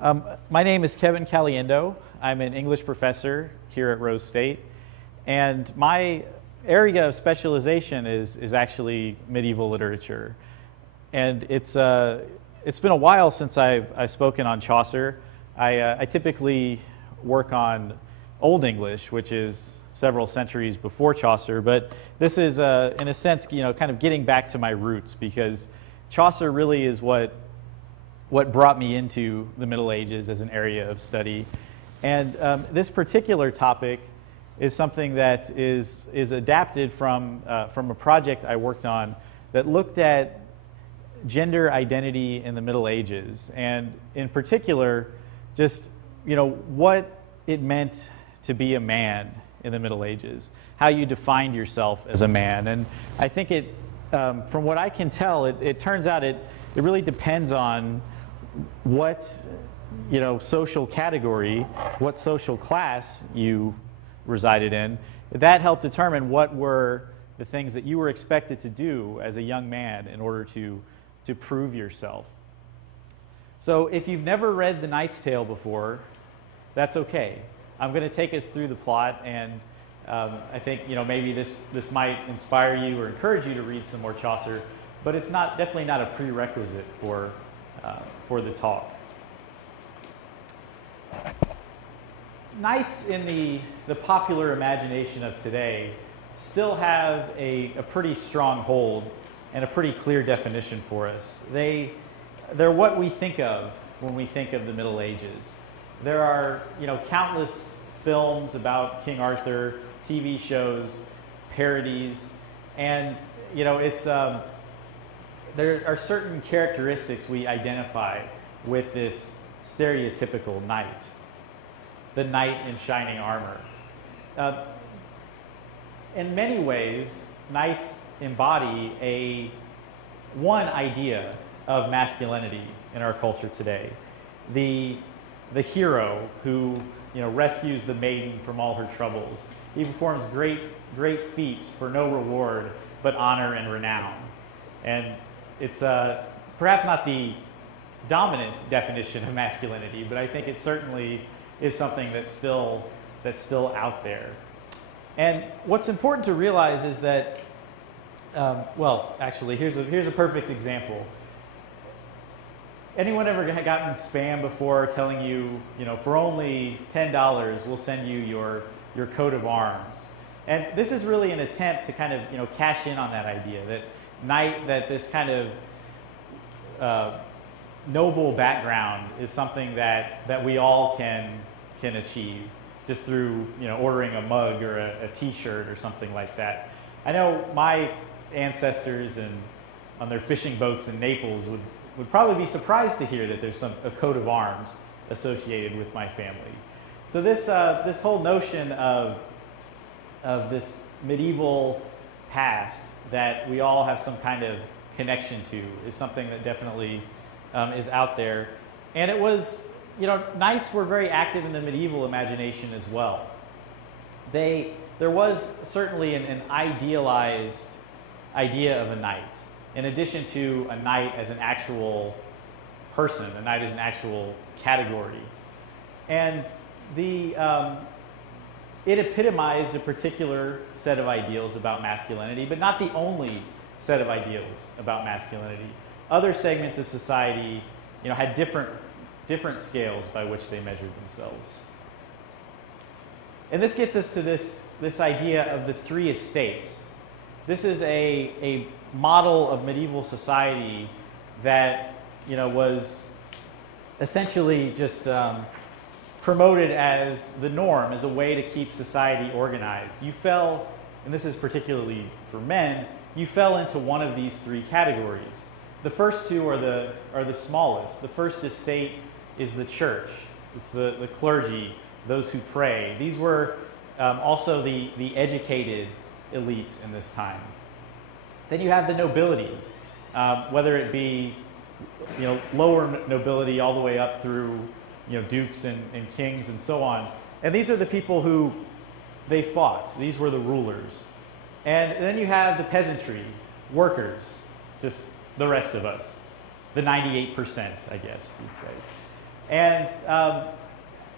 My name is Kevin Caliendo. I'm an English professor here at Rose State, and my area of specialization is actually medieval literature. And it's been a while since I've spoken on Chaucer. I typically work on Old English, which is several centuries before Chaucer, but this is, in a sense, kind of getting back to my roots, because Chaucer really is what brought me into the Middle Ages as an area of study. And this particular topic is something that is adapted from a project I worked on that looked at gender identity in the Middle Ages, and in particular, just what it meant to be a man in the Middle Ages, how you defined yourself as a man. And I think it, from what I can tell, it turns out it really depends on what social category, what social class you resided in. That helped determine what were the things that you were expected to do as a young man in order to prove yourself. So if you've never read The Knight's Tale before, that's okay. I'm going to take us through the plot, and I think maybe this might inspire you or encourage you to read some more Chaucer, but it's definitely not a prerequisite for the talk. Knights in the popular imagination of today still have a pretty strong hold and a pretty clear definition for us. They're what we think of when we think of the Middle Ages. There are countless films about King Arthur, TV shows, parodies, and there are certain characteristics we identify with this stereotypical knight, the knight in shining armor. In many ways, knights embody one idea of masculinity in our culture today. The hero who rescues the maiden from all her troubles. He performs great feats for no reward but honor and renown. And it's perhaps not the dominant definition of masculinity, but I think it certainly is something that's still out there. And what's important to realize is that, well, actually, here's a perfect example. Anyone ever gotten spam before telling you, for only $10, we'll send you your coat of arms? And this is really an attempt to kind of, cash in on that idea that this kind of noble background is something that we all can achieve just through ordering a mug or a t-shirt or something like that. I know my ancestors on their fishing boats in Naples would probably be surprised to hear that there's a coat of arms associated with my family. So this whole notion of this medieval past that we all have some kind of connection to is something that definitely is out there. And it was, knights were very active in the medieval imagination as well. There was certainly an idealized idea of a knight, in addition to a knight as an actual person, a knight as an actual category. And it epitomized a particular set of ideals about masculinity, but not the only set of ideals about masculinity. Other segments of society, had different scales by which they measured themselves. And this gets us to this idea of the three estates. This is a model of medieval society that was essentially just promoted as the norm, as a way to keep society organized. You fell, and this is particularly for men, you fell into one of these three categories. The first two are the smallest. The first estate is the church. It's the clergy, those who pray. These were also the educated elites in this time. Then you have the nobility, whether it be lower nobility all the way up through dukes and kings and so on. And these are the people who they fought. These were the rulers. And then you have the peasantry, workers, just the rest of us, the 98%, I guess you'd say. And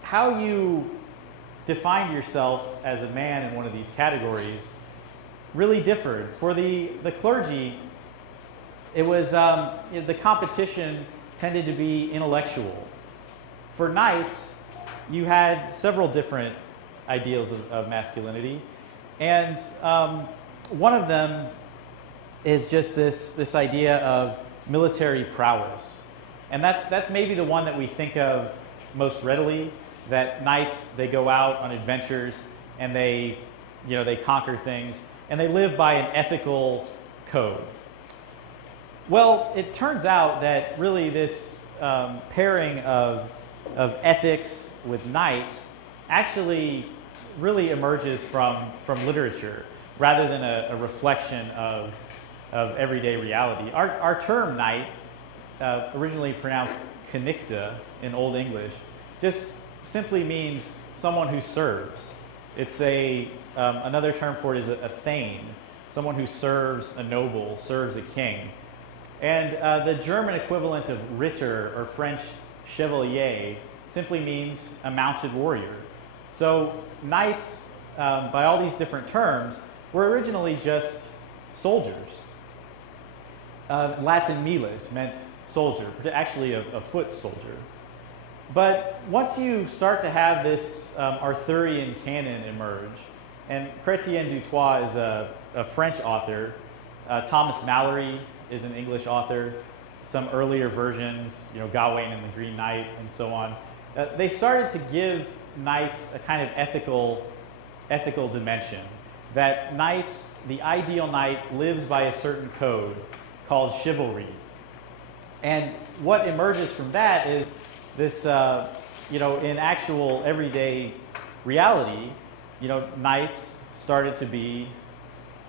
how you defined yourself as a man in one of these categories really differed. For the clergy, it was the competition tended to be intellectual. For knights, you had several different ideals of masculinity, and one of them is just this idea of military prowess, and that's maybe the one that we think of most readily. That knights, they go out on adventures and they conquer things and they live by an ethical code. Well, it turns out that really this pairing of ethics with knights actually really emerges from literature rather than a reflection of everyday reality. Our term knight, originally pronounced knikta in Old English, just simply means someone who serves. It's another term for it is a thane, someone who serves a noble, serves a king. And the German equivalent of Ritter or French chevalier simply means a mounted warrior. So knights, by all these different terms, were originally just soldiers. Latin miles meant soldier, actually a foot soldier. But once you start to have this Arthurian canon emerge, and Chrétien du Troyes is a French author, Thomas Malory is an English author, some earlier versions, Gawain and the Green Knight and so on, they started to give knights a kind of ethical dimension. That knights, the ideal knight, lives by a certain code called chivalry. And what emerges from that is this, in actual everyday reality, knights started to be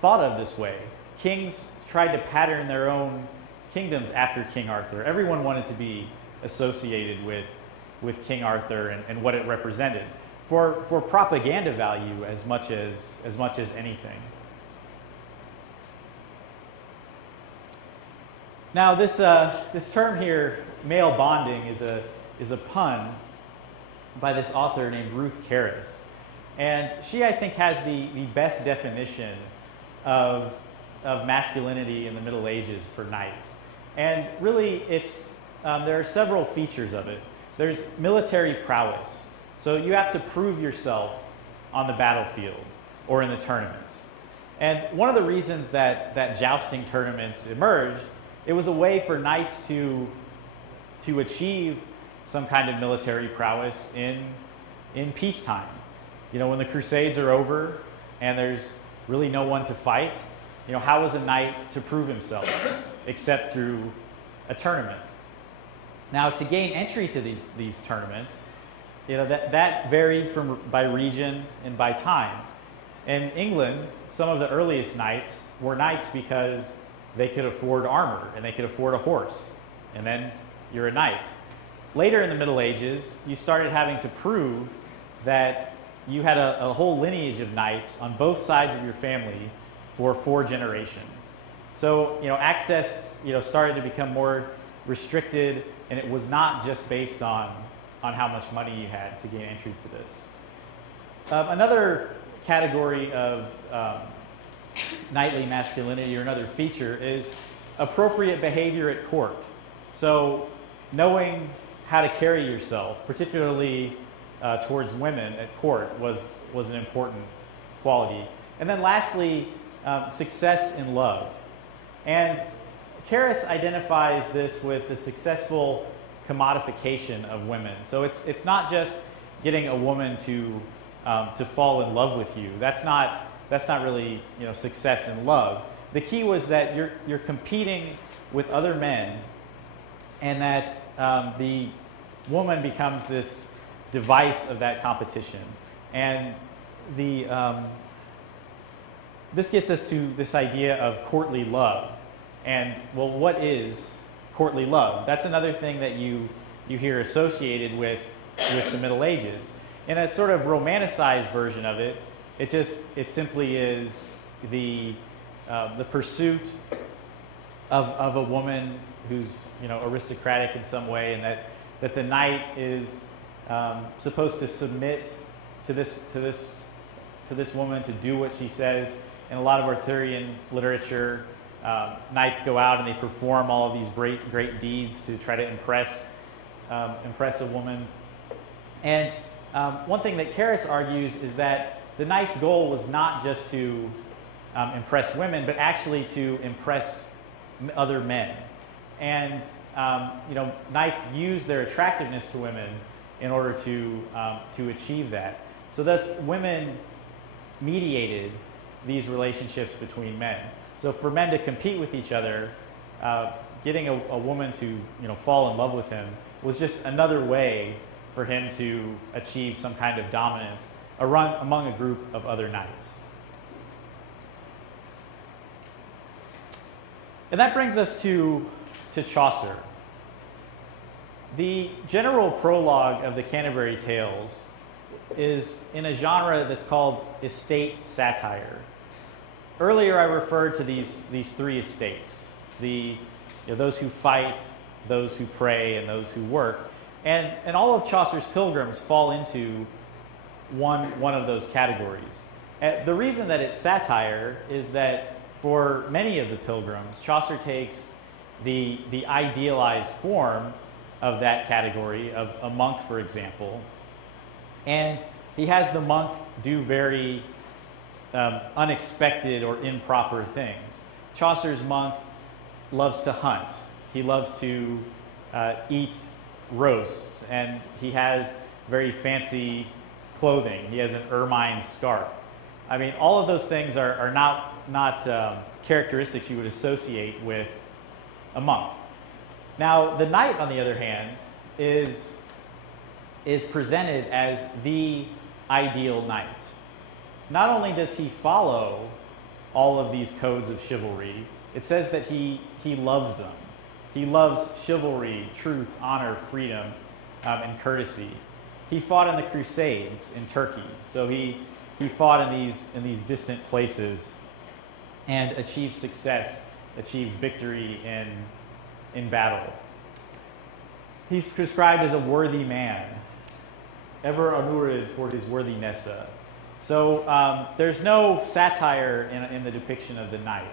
thought of this way. Kings tried to pattern their own kingdoms after King Arthur. Everyone wanted to be associated with King Arthur and what it represented for propaganda value as much as anything. Now this term here, male bonding, is a pun by this author named Ruth Karras. And she, I think, has the best definition of masculinity in the Middle Ages for knights. And really, there are several features of it. There's military prowess. So you have to prove yourself on the battlefield or in the tournament. And one of the reasons that jousting tournaments emerged, it was a way for knights to achieve some kind of military prowess in peacetime. When the Crusades are over and there's really no one to fight, how is a knight to prove himself except through a tournament? Now, to gain entry to these tournaments, that varied by region and by time. In England, some of the earliest knights were knights because they could afford armor and they could afford a horse, and then you're a knight. Later in the Middle Ages, you started having to prove that you had a whole lineage of knights on both sides of your family for 4 generations. So, access, started to become more restricted, and it was not just based on how much money you had to gain entry to this. Another category of knightly masculinity, or another feature, is appropriate behavior at court. So knowing how to carry yourself, particularly towards women at court, was an important quality. And then lastly, success in love. And Karras identifies this with the successful commodification of women. So it's not just getting a woman to fall in love with you. That's not really success in love. The key was that you're competing with other men, and that the woman becomes this device of that competition. And this gets us to this idea of courtly love. And well, what is courtly love? That's another thing that you hear associated with the Middle Ages. In a sort of romanticized version of it, it simply is the pursuit of a woman who's aristocratic in some way, and that the knight is supposed to submit to this woman, to do what she says. In a lot of Arthurian literature, knights go out and they perform all of these great deeds to try to impress a woman. And one thing that Chaucer argues is that the knight's goal was not just to impress women, but actually to impress other men. And knights use their attractiveness to women in order to achieve that. So thus, women mediated these relationships between men. So for men to compete with each other, getting a woman to fall in love with him was just another way for him to achieve some kind of dominance among a group of other knights. And that brings us to Chaucer. The general prologue of the Canterbury Tales is in a genre that's called estate satire. Earlier I referred to these three estates, those who fight, those who pray, and those who work. And all of Chaucer's pilgrims fall into one of those categories. The reason that it's satire is that for many of the pilgrims, Chaucer takes the idealized form of that category, of a monk, for example, and he has the monk do very unexpected or improper things. Chaucer's monk loves to hunt. He loves to eat roasts, and he has very fancy clothing. He has an ermine scarf. I mean, all of those things are not characteristics you would associate with a monk. Now, the knight, on the other hand, is presented as the ideal knight. Not only does he follow all of these codes of chivalry, it says that he loves them. He loves chivalry, truth, honor, freedom, and courtesy. He fought in the Crusades in Turkey, so he fought in these distant places and achieved success, achieved victory in battle. He's described as a worthy man, ever honored for his worthiness. So there's no satire in the depiction of the knight.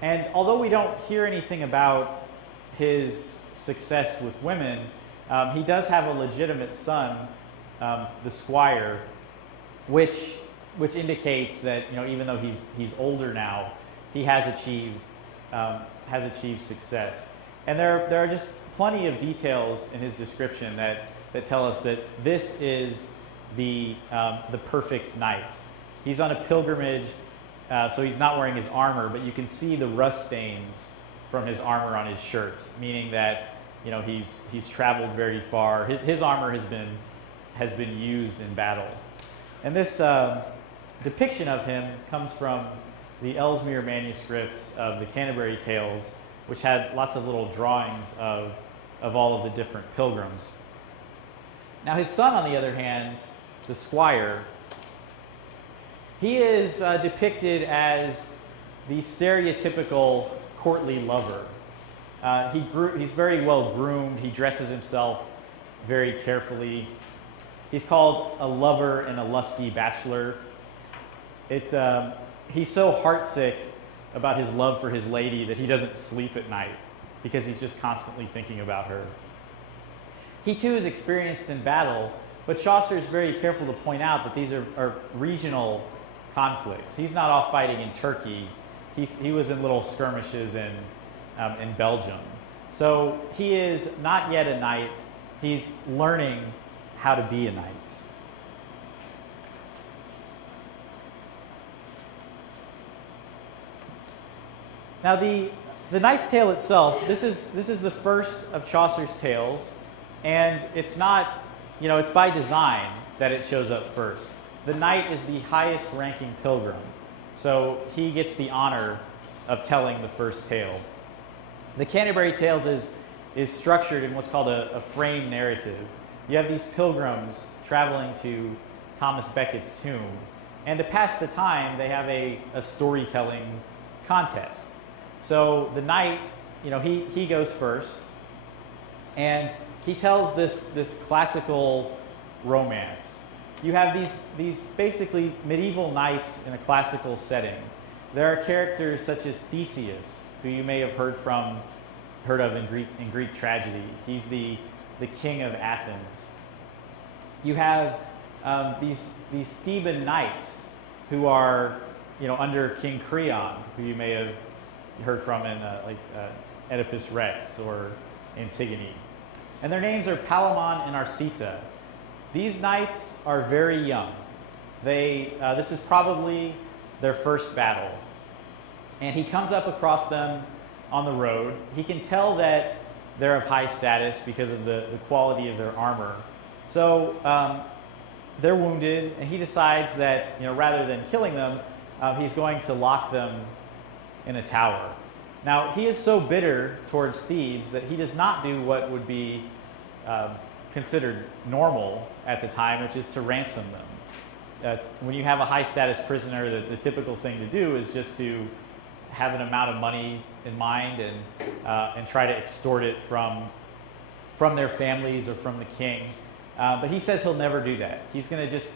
And although we don't hear anything about his success with women, he does have a legitimate son, the Squire, which indicates that even though he's older now, he has achieved success. And there are just plenty of details in his description that tell us that this is the perfect knight. He's on a pilgrimage, so he's not wearing his armor, but you can see the rust stains from his armor on his shirt, meaning that he's traveled very far. His armor has been used in battle. And this depiction of him comes from the Ellesmere manuscript of the Canterbury Tales, which had lots of little drawings of all of the different pilgrims. Now his son, on the other hand, the Squire, he is depicted as the stereotypical courtly lover. He's very well groomed. He dresses himself very carefully. He's called a lover and a lusty bachelor. He's so heartsick about his love for his lady that he doesn't sleep at night because he's just constantly thinking about her. He too is experienced in battle, but Chaucer is very careful to point out that these are regional conflicts. He's not off fighting in Turkey. He was in little skirmishes in Belgium. So he is not yet a knight. He's learning how to be a knight. Now the Knight's Tale itself, this is the first of Chaucer's tales, and it's not, it's by design that it shows up first. The knight is the highest ranking pilgrim, so he gets the honor of telling the first tale. The Canterbury Tales is structured in what's called a frame narrative. You have these pilgrims traveling to Thomas Becket's tomb, and to pass the time, they have a storytelling contest. So the knight, he goes first, and he tells this classical romance. You have these basically medieval knights in a classical setting. There are characters such as Theseus, who you may have heard of in Greek tragedy. He's the king of Athens. You have these Theban knights who are under King Creon, who you may have heard from in Oedipus Rex or Antigone. And their names are Palamon and Arcite. These knights are very young. This is probably their first battle. And he comes up across them on the road. He can tell that they're of high status because of the quality of their armor. So they're wounded, and he decides that rather than killing them, he's going to lock them in a tower. Now, he is so bitter towards Thebes that he does not do what would be considered normal at the time, which is to ransom them. When you have a high status prisoner, the typical thing to do is just to have an amount of money in mind and try to extort it from their families or from the king. But he says he'll never do that. He's going to just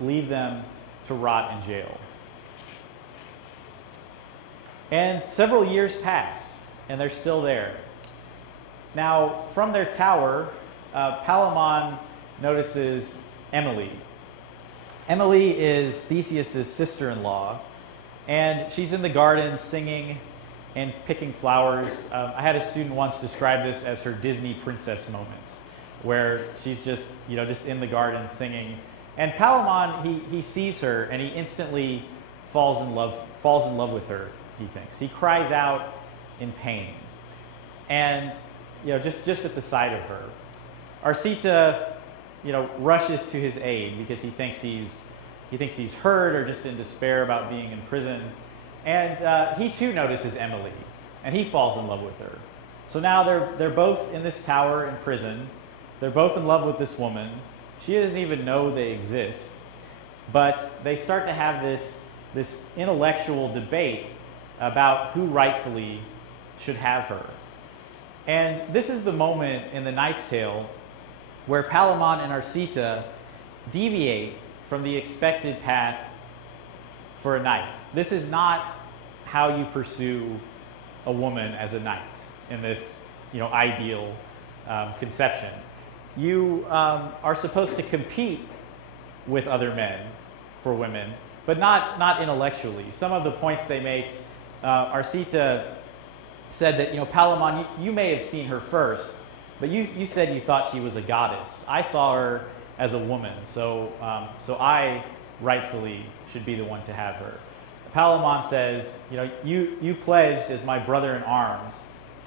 leave them to rot in jail. And several years pass, and they're still there. Now, from their tower, Palamon notices Emily. Emily is Theseus' sister-in-law, and she's in the garden singing and picking flowers. I had a student once describe this as her Disney princess moment, where she's just in the garden singing. And Palamon, he sees her, and he instantly falls in love with her. He thinks. He cries out in pain, and just at the sight of her. Arcite, rushes to his aid because he thinks he's hurt or just in despair about being in prison, and he too notices Emily, and he falls in love with her. So now they're both in this tower in prison. They're both in love with this woman. She doesn't even know they exist, but they start to have this intellectual debate about who rightfully should have her. And this is the moment in the Knight's Tale where Palamon and Arcite deviate from the expected path for a knight. This is not how you pursue a woman as a knight in this ideal conception. You are supposed to compete with other men for women, but not intellectually. Some of the points they make, Arcite said that, Palamon, you may have seen her first, but you said you thought she was a goddess. I saw her as a woman, so I rightfully should be the one to have her. Palamon says, you pledged as my brother in arms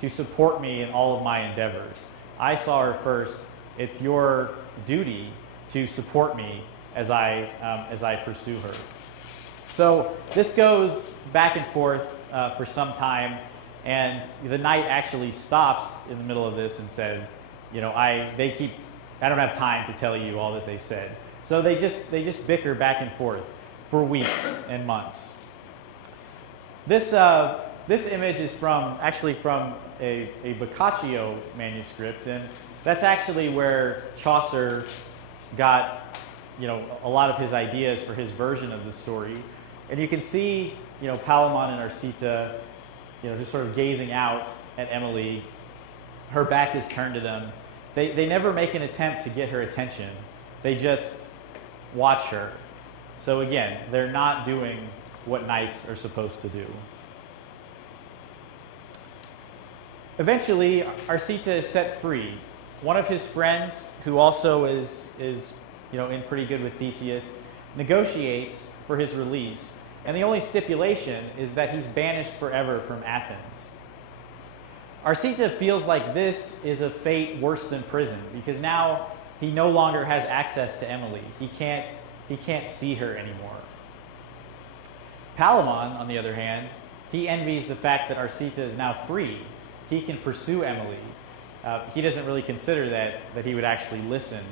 to support me in all of my endeavors. I saw her first. It's your duty to support me as I pursue her. So this goes back and forth for some time, and the knight actually stops in the middle of this and says, I don't have time to tell you all that they said. So they just bicker back and forth for weeks and months. This image is actually from a Boccaccio manuscript, and that's actually where Chaucer got a lot of his ideas for his version of the story. And you can see Palamon and Arcite just sort of gazing out at Emily. Her back is turned to them. They never make an attempt to get her attention. They just watch her. So again, they're not doing what knights are supposed to do. Eventually, Arcite is set free. One of his friends, who also is in pretty good with Theseus, negotiates for his release. And the only stipulation is that he's banished forever from Athens. Arcite feels like this is a fate worse than prison, because now he no longer has access to Emily. He can't see her anymore. Palamon, on the other hand, he envies the fact that Arcite is now free. He can pursue Emily. He doesn't really consider that he would actually listen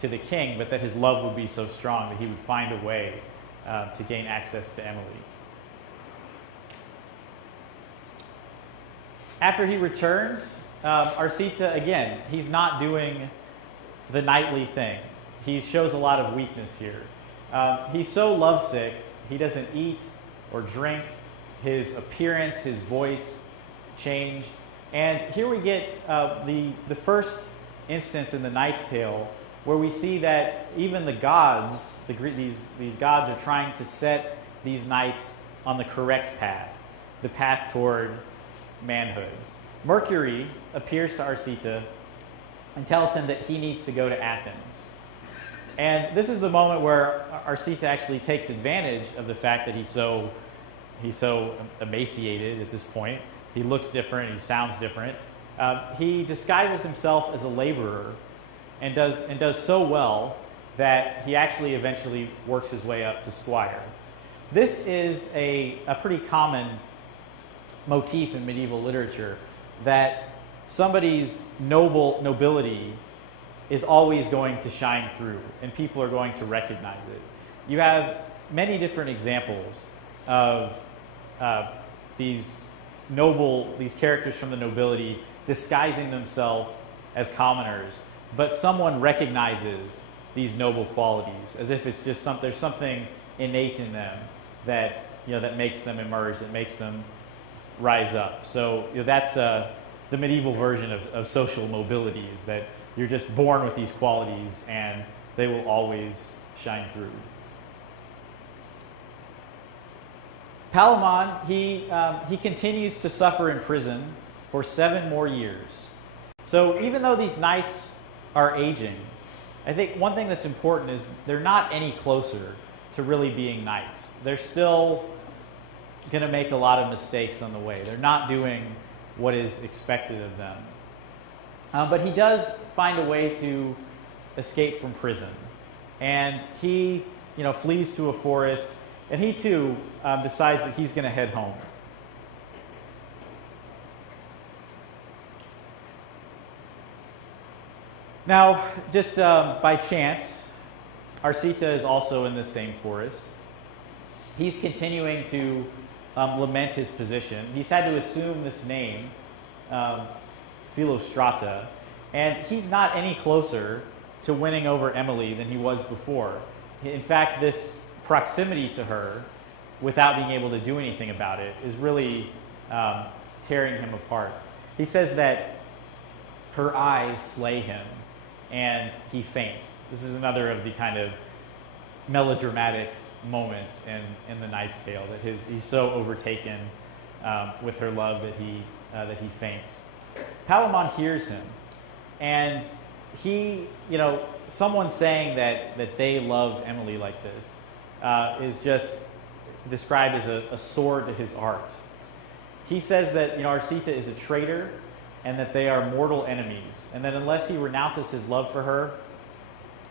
to the king, but that his love would be so strong that he would find a way to gain access to Emily. After he returns, Arcite, again, he's not doing the knightly thing. He shows a lot of weakness here. He's so lovesick, he doesn't eat or drink. His appearance, his voice change. And here we get the first instance in the Knight's Tale where we see that even the gods, these gods are trying to set these knights on the correct path, the path toward manhood. Mercury appears to Arcite and tells him that he needs to go to Athens. And this is the moment where Arcite actually takes advantage of the fact that he's so emaciated at this point. He looks different, he sounds different. He disguises himself as a laborer and does so well that he actually eventually works his way up to Squire. This is a pretty common motif in medieval literature, that somebody's nobility is always going to shine through, and people are going to recognize it. You have many different examples of these characters from the nobility disguising themselves as commoners, but someone recognizes these noble qualities as if it's just there's something innate in them that that makes them emerge, that makes them rise up. So that's the medieval version of social mobility, is that you're just born with these qualities and they will always shine through. Palamon, he continues to suffer in prison for 7 more years. So even though these knights are aging, I think one thing that's important is they're not any closer to really being knights. They're still going to make a lot of mistakes on the way. They're not doing what is expected of them. But he does find a way to escape from prison. And he flees to a forest, and he too decides that he's going to head home. Now, just by chance, Arcite is also in the same forest. He's continuing to lament his position. He's had to assume this name, Philostrata, and he's not any closer to winning over Emily than he was before. In fact, this proximity to her, without being able to do anything about it, is really tearing him apart. He says that her eyes slay him, and he faints. This is another of the kind of melodramatic moments in the Knight's Tale, that he's so overtaken with her love that he faints. Palamon hears him, and someone saying that they love Emily like this is just described as a sword to his art. He says that Arcite is a traitor, and that they are mortal enemies, and that unless he renounces his love for her,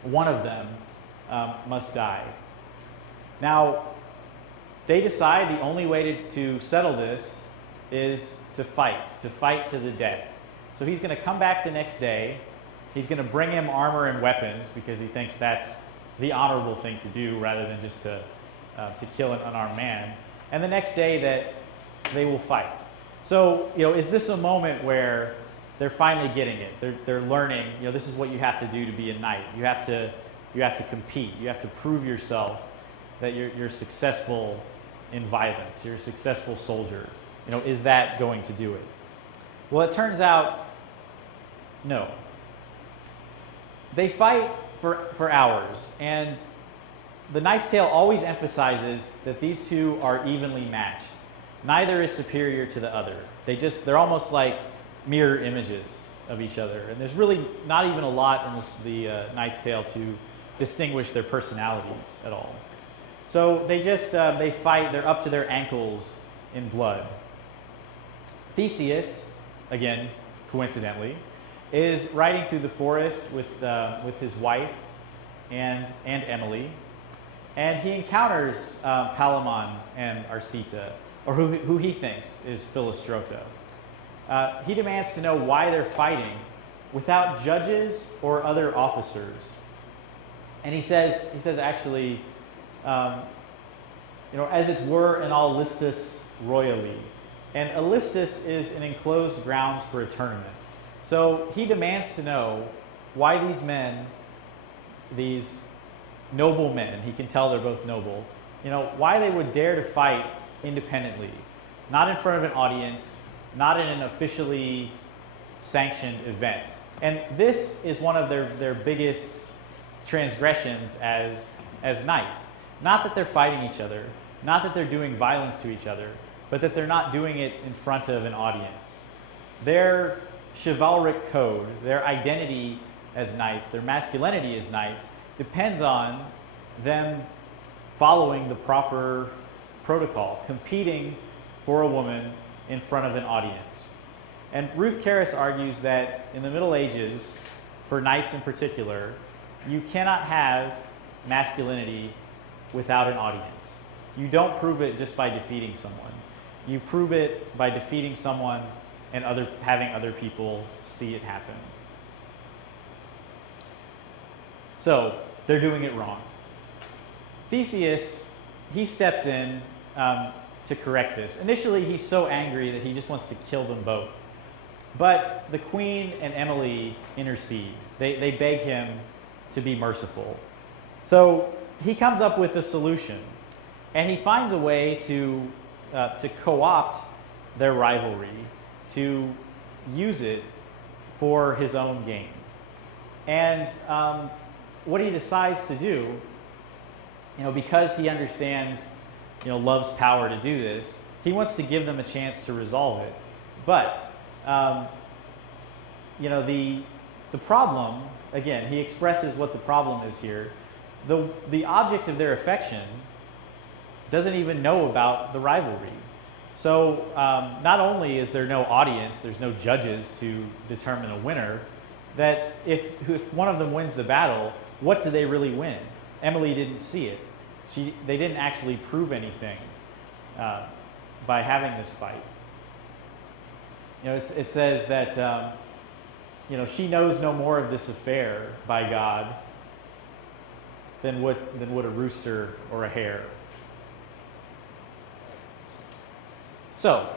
one of them must die. Now, they decide the only way to settle this is to fight to the death. So he's going to come back the next day. He's going to bring him armor and weapons because he thinks that's the honorable thing to do rather than just to kill an unarmed man. And the next day that they will fight. So, is this a moment where they're finally getting it? They're learning, this is what you have to do to be a knight. You have to compete. You have to prove yourself that you're successful in violence. You're a successful soldier. Is that going to do it? Well, it turns out, no. They fight for hours, and the Knight's Tale always emphasizes that these two are evenly matched. Neither is superior to the other. They're almost like mirror images of each other. And there's really not even a lot in the Knight's Tale to distinguish their personalities at all. So they fight. They're up to their ankles in blood. Theseus, again, coincidentally, is riding through the forest with his wife and Emily, and he encounters Palamon and Arcite, or who he thinks is Philostrata. He demands to know why they're fighting without judges or other officers. And he says actually, as it were in all listus royally. And a listus is an enclosed grounds for a tournament. So he demands to know why these men, these noble men, he can tell they're both noble, why they would dare to fight independently, not in front of an audience, not in an officially sanctioned event. And this is one of their biggest transgressions as knights. Not that they're fighting each other, not that they're doing violence to each other, but that they're not doing it in front of an audience. Their chivalric code, their identity as knights, their masculinity as knights, depends on them following the proper protocol, competing for a woman in front of an audience. And Ruth Karras argues that in the Middle Ages, for knights in particular, you cannot have masculinity without an audience. You don't prove it just by defeating someone. You prove it by defeating someone and having other people see it happen. So they're doing it wrong. Theseus, he steps in to correct this. Initially, he's so angry that he just wants to kill them both. But the queen and Emily intercede. They beg him to be merciful. So he comes up with a solution, and he finds a way to co-opt their rivalry, to use it for his own gain. And what he decides to do, because he understands, love's power to do this, he wants to give them a chance to resolve it. But, the problem, again, he expresses what the problem is here. The object of their affection doesn't even know about the rivalry. So not only is there no audience, there's no judges to determine a winner, that if one of them wins the battle, what do they really win? Emily didn't see it. They didn't actually prove anything by having this fight. It says that she knows no more of this affair by God than would a rooster or a hare. So,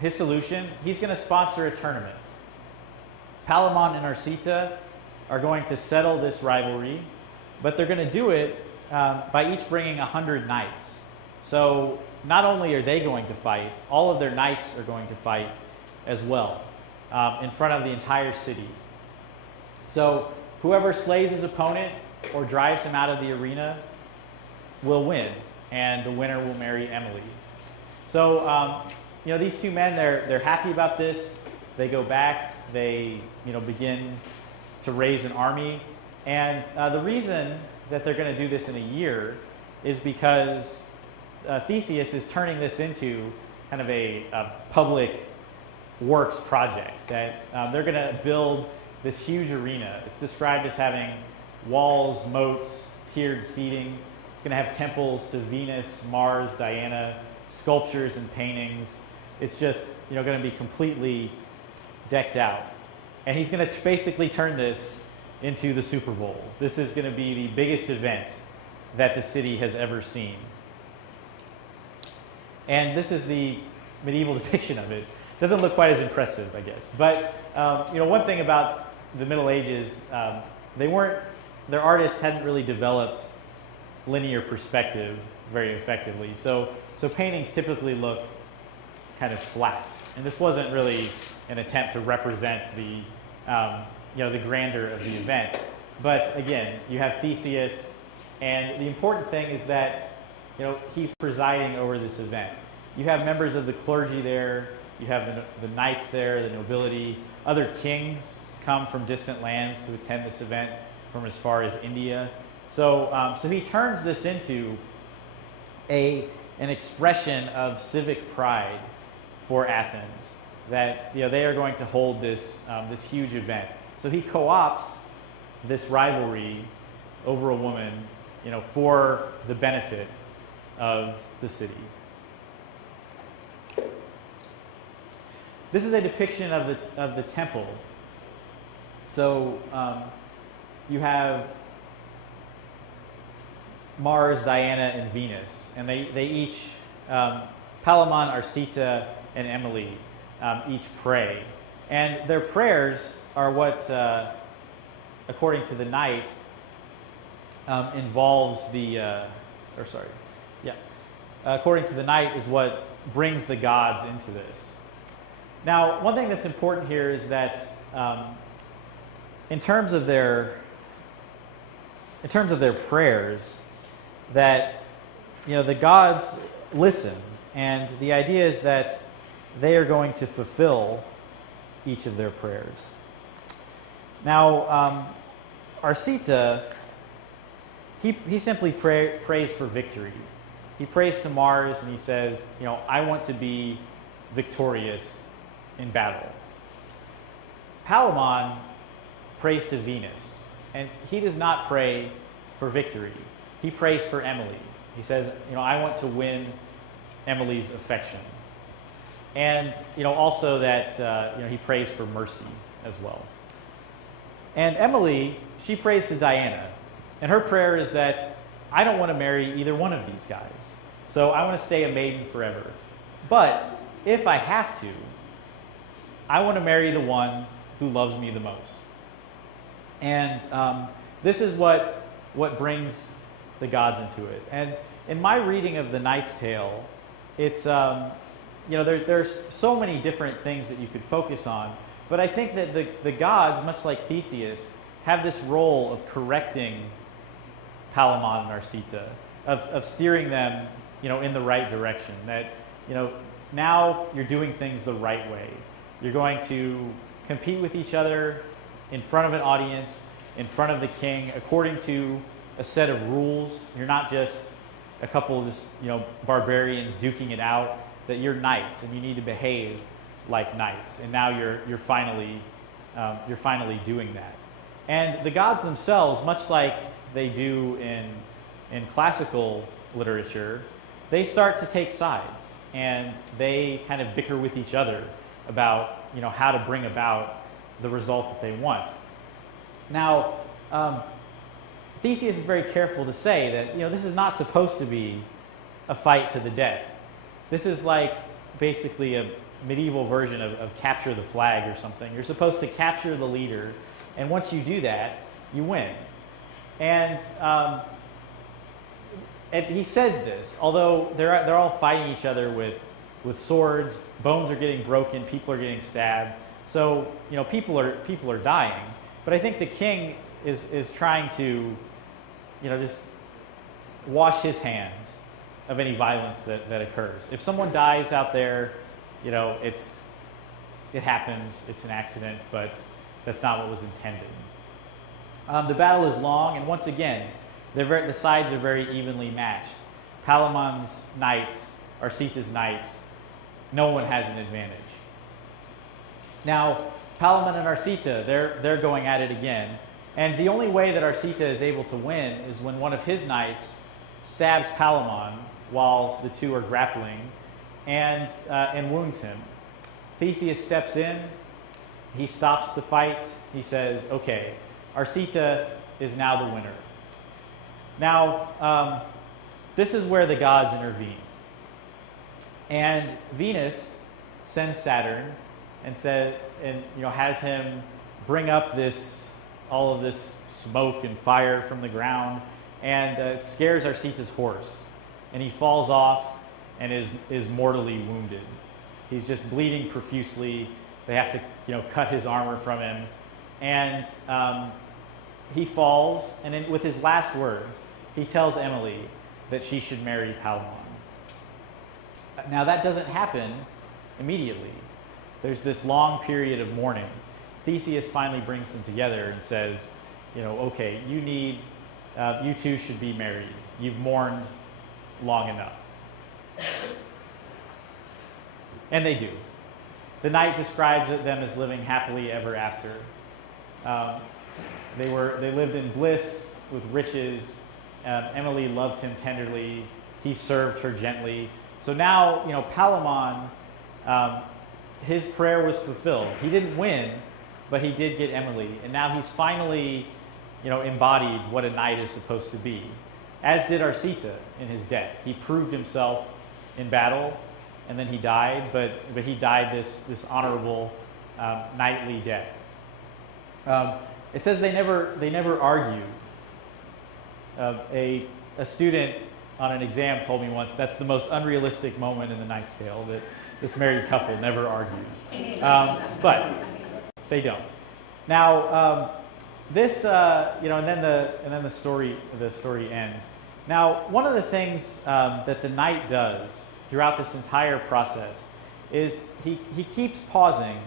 his solution, he's going to sponsor a tournament. Palamon and Arcite are going to settle this rivalry, but they're going to do it by each bringing 100 knights. So, not only are they going to fight, all of their knights are going to fight as well in front of the entire city. So, whoever slays his opponent or drives him out of the arena will win, and the winner will marry Emily. So, these two men, they're happy about this. They go back, they, begin to raise an army. And the reason that they're going to do this in a year is because Theseus is turning this into kind of a public works project, that they're going to build this huge arena. It's described as having walls, moats, tiered seating. It's going to have temples to Venus, Mars, Diana, sculptures and paintings. It's just, going to be completely decked out. And he's going to basically turn this into the Super Bowl. This is going to be the biggest event that the city has ever seen. And this is the medieval depiction of it. Doesn't look quite as impressive, I guess. But, one thing about the Middle Ages, their artists hadn't really developed linear perspective very effectively. So paintings typically look kind of flat. And this wasn't really an attempt to represent the grandeur of the event. But again, you have Theseus, and the important thing is that, he's presiding over this event. You have members of the clergy there, you have the knights there, the nobility, other kings come from distant lands to attend this event from as far as India. So he turns this into an expression of civic pride for Athens, that they are going to hold this huge event. So he co-opts this rivalry over a woman, for the benefit of the city. This is a depiction of the temple. So you have Mars, Diana, and Venus, and they each, Palamon, Arcite, and Emily, each pray. And their prayers are what, according to the knight, involves according to the knight is what brings the gods into this. Now, one thing that's important here is that in terms of their prayers, that the gods listen, and the idea is that they are going to fulfill each of their prayers. Now, Arcite, he simply prays for victory. He prays to Mars and he says, I want to be victorious in battle. Palamon prays to Venus, and he does not pray for victory. He prays for Emily. He says, I want to win Emily's affection. And, also that, he prays for mercy as well. And Emily, she prays to Diana. And her prayer is that I don't want to marry either one of these guys. So I want to stay a maiden forever. But if I have to, I want to marry the one who loves me the most. And this is what brings the gods into it. And in my reading of the Knight's Tale, it's, there's so many different things that you could focus on. But I think that the gods, much like Theseus, have this role of correcting Palamon and Arcite, of steering them, in the right direction. That, now you're doing things the right way. You're going to compete with each other in front of an audience, in front of the king, according to a set of rules. You're not just a couple of barbarians duking it out. That you're knights and you need to behave like knights. And now you're finally doing that. And the gods themselves, much like they do in classical literature, they start to take sides and they kind of bicker with each other about how to bring about the result that they want. Now, Theseus is very careful to say that this is not supposed to be a fight to the death. This is like basically a medieval version of capture the flag or something. You're supposed to capture the leader, and once you do that, you win. And he says this, although they're all fighting each other with swords, bones are getting broken, people are getting stabbed. So people are dying. But I think the king is trying to just wash his hands of any violence that occurs. If someone dies out there, it happens, it's an accident, but that's not what was intended. The battle is long, and once again, the sides are very evenly matched. Palamon's knights, Arcite's knights, no one has an advantage. Now, Palamon and Arcite, they're going at it again, and the only way that Arcite is able to win is when one of his knights stabs Palamon while the two are grappling and wounds him. Theseus steps in, he stops the fight, he says, okay, Arcite is now the winner. Now, this is where the gods intervene. And Venus sends Saturn and has him bring up all of this smoke and fire from the ground, and it scares Arcite's horse, and he falls off and is mortally wounded. He's just bleeding profusely. They have to cut his armor from him, and he falls. And with his last words, he tells Emily that she should marry Palamon. Now that doesn't happen immediately. There's this long period of mourning. Theseus finally brings them together and says, okay, you two should be married. You've mourned long enough. And they do. The knight describes them as living happily ever after. They lived in bliss with riches. Emily loved him tenderly. He served her gently. So now, Palamon, his prayer was fulfilled. He didn't win, but he did get Emily. And now he's finally, embodied what a knight is supposed to be. As did Arcite in his death. He proved himself in battle, and then he died, but he died this honorable knightly death. It says they never argue. A student on an exam told me once that's the most unrealistic moment in the Knight's Tale, that this married couple never argues, but they don't. Now this and then the story ends. Now, one of the things that the knight does throughout this entire process is he keeps pausing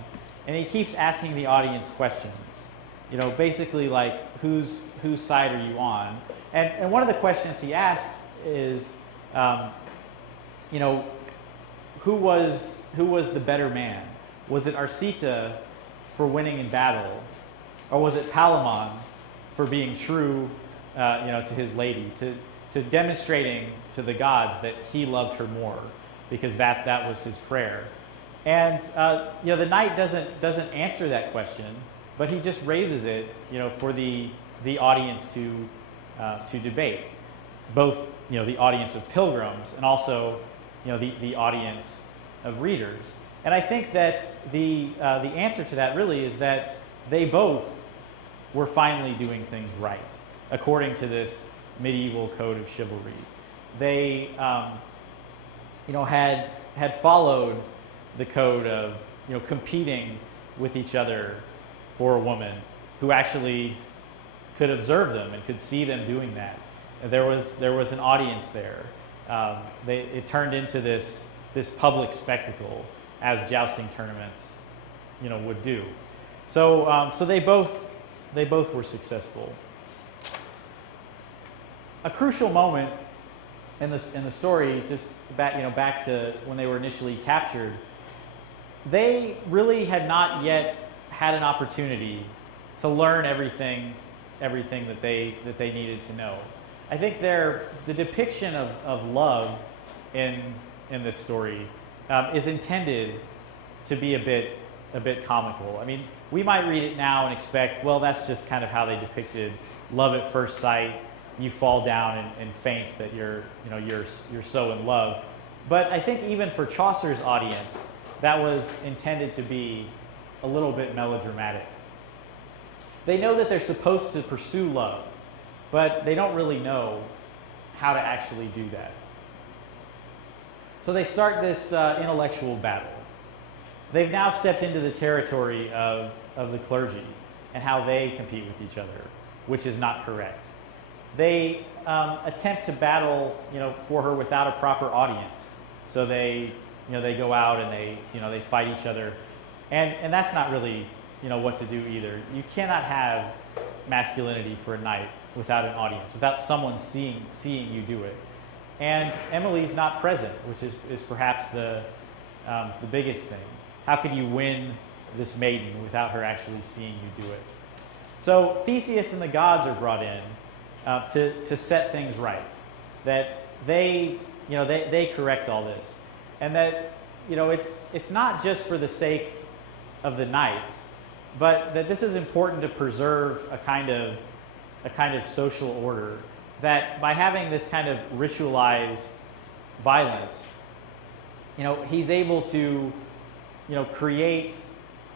and he keeps asking the audience questions. Basically like, whose side are you on? And one of the questions he asks is, who was the better man? Was it Arcite for winning in battle, or was it Palamon for being true, to his lady, to demonstrating to the gods that he loved her more, because that was his prayer? And the knight doesn't answer that question, but he just raises it, for the audience to debate, both the audience of pilgrims and also the audience of readers. And I think that the answer to that really is that they both were finally doing things right, according to this medieval code of chivalry. They had followed the code of competing with each other for a woman who actually could observe them and could see them doing that. There was an audience there. It turned into this public spectacle, as jousting tournaments would do. So they both were successful. A crucial moment in the story, just back to when they were initially captured, they really had not yet had an opportunity to learn everything that they needed to know. I think the depiction of love in this story is intended to be a bit comical. I mean, we might read it now and expect, well, that's just kind of how they depicted love at first sight. You fall down and faint that you're so in love. But I think even for Chaucer's audience, that was intended to be a little bit melodramatic. They know that they're supposed to pursue love, but they don't really know how to actually do that. So they start this intellectual battle. They've now stepped into the territory of the clergy and how they compete with each other, which is not correct. They attempt to battle, for her without a proper audience. So they go out and they fight each other, and that's not really what to do either. You cannot have masculinity for a knight without an audience, without someone seeing you do it. And Emily's not present, which is perhaps the biggest thing. How could you win this maiden without her actually seeing you do it? So Theseus and the gods are brought in to set things right. That they correct all this, and that it's not just for the sake of the knights, but that this is important to preserve a kind of social order. That by having this kind of ritualized violence, he's able to create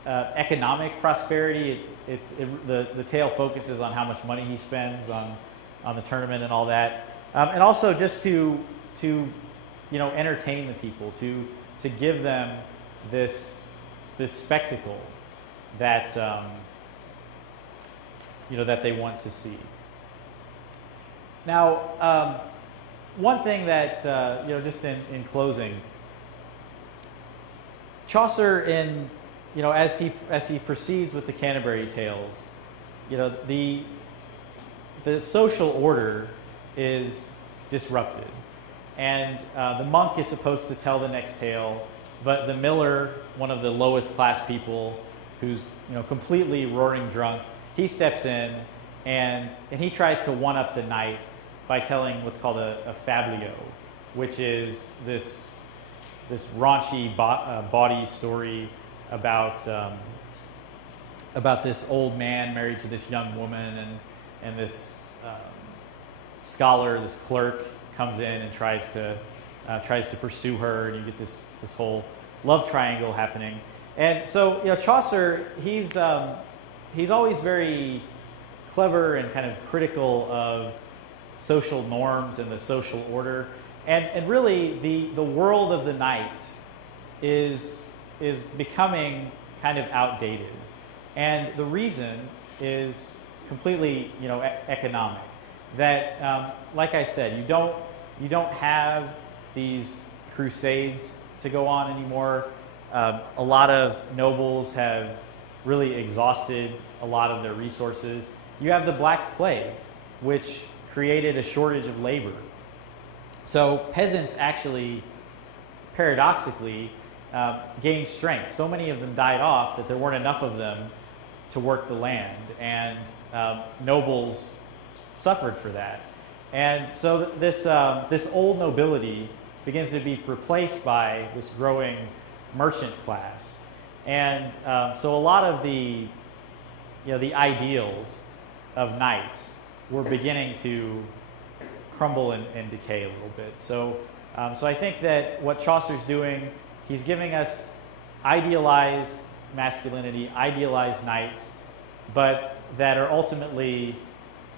economic prosperity. The tale focuses on how much money he spends on the tournament and all that, and also just to entertain the people, to give them this spectacle that that they want to see. Now, one thing that just in closing, Chaucer as he proceeds with the Canterbury Tales, the social order is disrupted, and the monk is supposed to tell the next tale, but the miller, one of the lowest class people, who's completely roaring drunk, he steps in and he tries to one up the knight by telling what's called a fablio, which is this raunchy bawdy story about this old man married to this young woman, and this scholar, this clerk, comes in and tries to pursue her, and you get this whole love triangle happening. And so, Chaucer, he's always very clever and kind of critical of social norms and the social order. And really, the world of the knight is becoming kind of outdated. And the reason is completely, economic. That, like I said, you don't have these crusades to go on anymore. A lot of nobles have really exhausted a lot of their resources. You have the Black Plague, which created a shortage of labor. So peasants actually, paradoxically, gained strength. So many of them died off that there weren't enough of them to work the land, and nobles suffered for that. And so this old nobility begins to be replaced by this growing merchant class. And so a lot of the ideals of knights were beginning to crumble and decay a little bit. So I think that what Chaucer's doing, he's giving us idealized masculinity, idealized knights, but that are ultimately,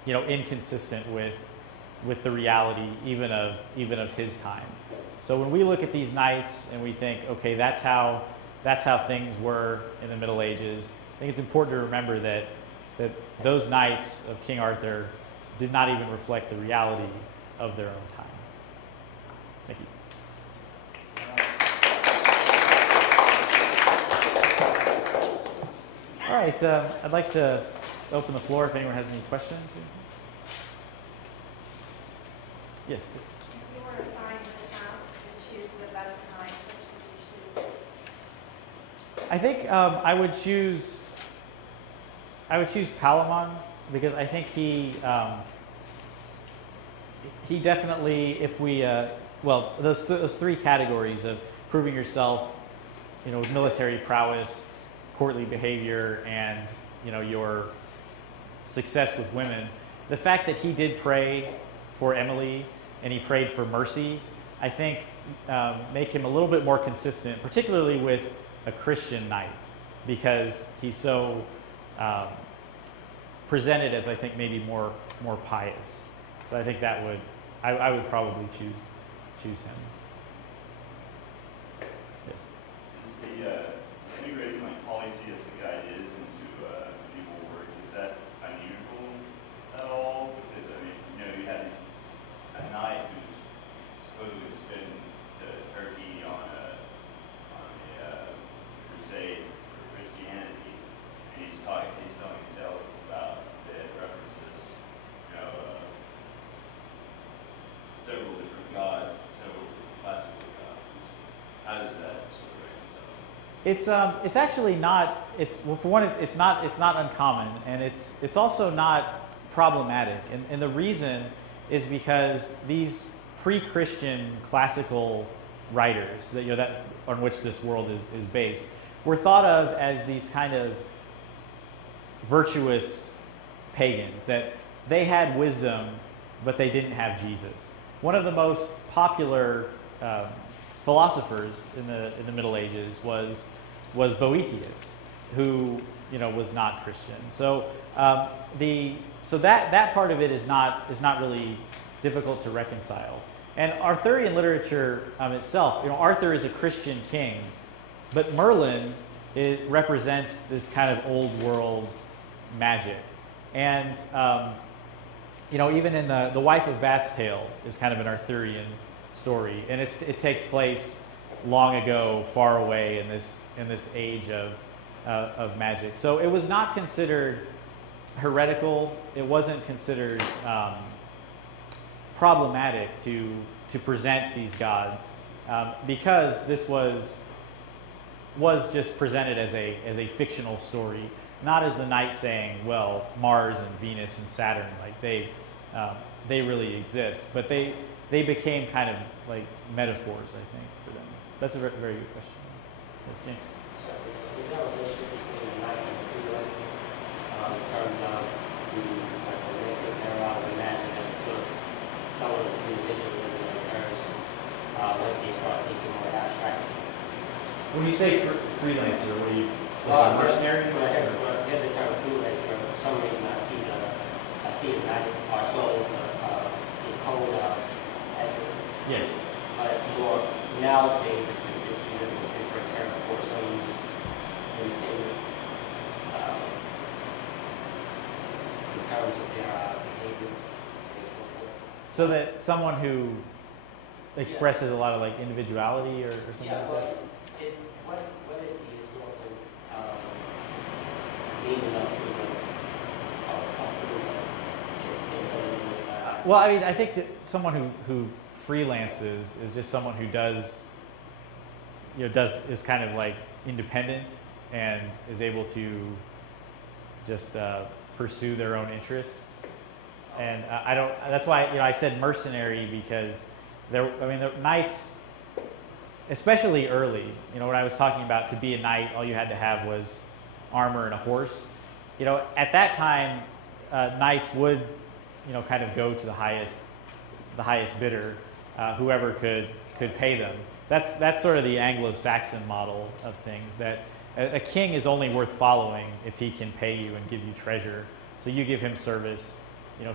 inconsistent with the reality even of his time. So when we look at these knights and we think, okay, that's how things were in the Middle Ages, I think it's important to remember that those knights of King Arthur did not even reflect the reality of their own time. Thank you. All right, I'd like to open the floor if anyone has any questions. Yes. If you were assigned the task to choose the better kind, which would you choose? I think I would choose Palamon, because I think he definitely, if we those three categories of proving yourself, with military prowess, courtly behavior, and your success with women, the fact that he did pray for Emily and he prayed for mercy, I think make him a little bit more consistent, particularly with a Christian knight, because he's so presented as, I think, maybe more pious. So I think that would, I would probably choose him. Yes. Is the integrating polytheistic ideas into medieval work, is that unusual at all? Because you had a knight who's supposedly spin to Turkey on a crusade for Christianity, and he's telling tales about the references, several different gods, several different classical gods. How does that sort of reconcile? It's actually not. Well, for one, it's not uncommon, and it's also not problematic. And the reason is because these pre-Christian classical writers that on which this world is based were thought of as these kind of virtuous pagans, that they had wisdom, but they didn't have Jesus. One of the most popular philosophers in the Middle Ages was Boethius, who was not Christian. So that part of it is not really difficult to reconcile. And Arthurian literature itself, Arthur is a Christian king, but Merlin represents this kind of old world magic. And even in the Wife of Bath's Tale is kind of an Arthurian story, and it takes place long ago, far away in this age of magic. So it was not considered heretical. It wasn't considered problematic to present these gods, because this was just presented as a fictional story, not as the knight saying, well, Mars and Venus and Saturn, like they really exist, but they became kind of like metaphors, I think, for them. That's a very, very good question. Yes, James. So is there a relationship between the knights and the duelist in terms of the romantic era of the magic as a sort of some of the individualism that occurs once they start thinking more abstractly? When you say freelancer, what do you, Well, like a mercenary? when I hear the term freelancer, for some reason I see it not our soul in code ethics. Yes. But more nowadays, it's used as a contemporary term for someone who's in terms of their behavior and so forth. So that someone who expresses a lot of like individuality or something Yeah, like that? what is the historical meaning of freelance? Well, I mean, I think that someone who freelances is just someone who does, is kind of like independent and is able to just pursue their own interests. And that's why, I said mercenary, because the knights, especially early, when I was talking about to be a knight, all you had to have was armor and a horse. At that time, knights would, kind of go to the highest bidder, whoever could pay them. That's sort of the Anglo-Saxon model of things, that a king is only worth following if he can pay you and give you treasure. So you give him service,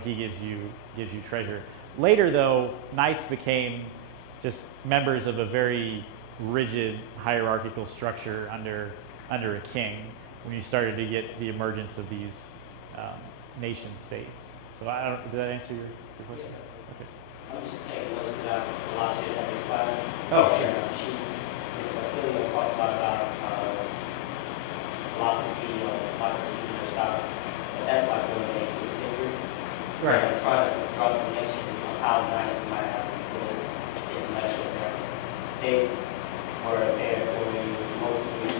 he gives you treasure. Later, though, knights became just members of a very rigid hierarchical structure under a king when you started to get the emergence of these nation states. So did that answer your question? Yeah. Okay. I'm just taking a look at the philosophy of ethics class. Oh, sure. Miss Masculinity talks about philosophy of Socrates and Aristotle, but that's like one of the 18th century. Right. And trying to draw the connection of how knights might have influenced intellectual area. They were there doing mostly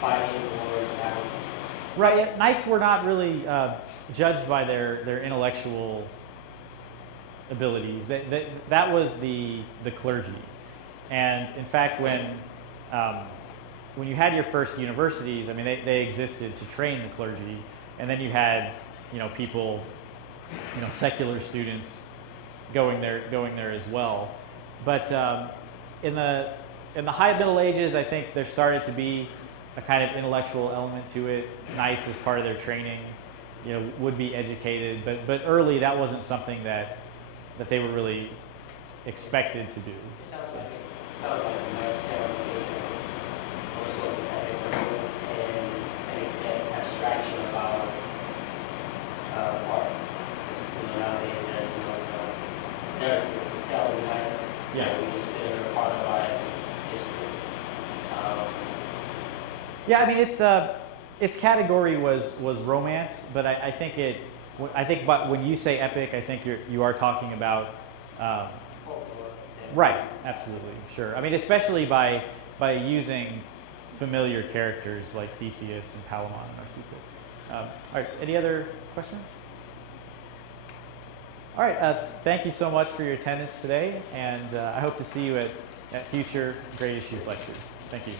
fighting wars, battles. Right. Yeah, knights were not really judged by their intellectual abilities. That was the clergy. And in fact, when you had your first universities, they existed to train the clergy, and then you had people, secular students going there as well. But in the High Middle Ages, I think there started to be a kind of intellectual element to it. Knights, as part of their training, would be educated, but early that wasn't something that they were really expected to do. It sounds like a nice sort of ethic and abstraction about art. Nowadays, there's the Italian knight. Yeah. We consider a part of our history. Yeah, its category was romance, but I think but when you say epic, I think you are talking about right, absolutely, sure. Especially by using familiar characters like Theseus and Palamon and Arcite. All right, any other questions? All right, thank you so much for your attendance today, and I hope to see you at future Great Issues lectures. Thank you.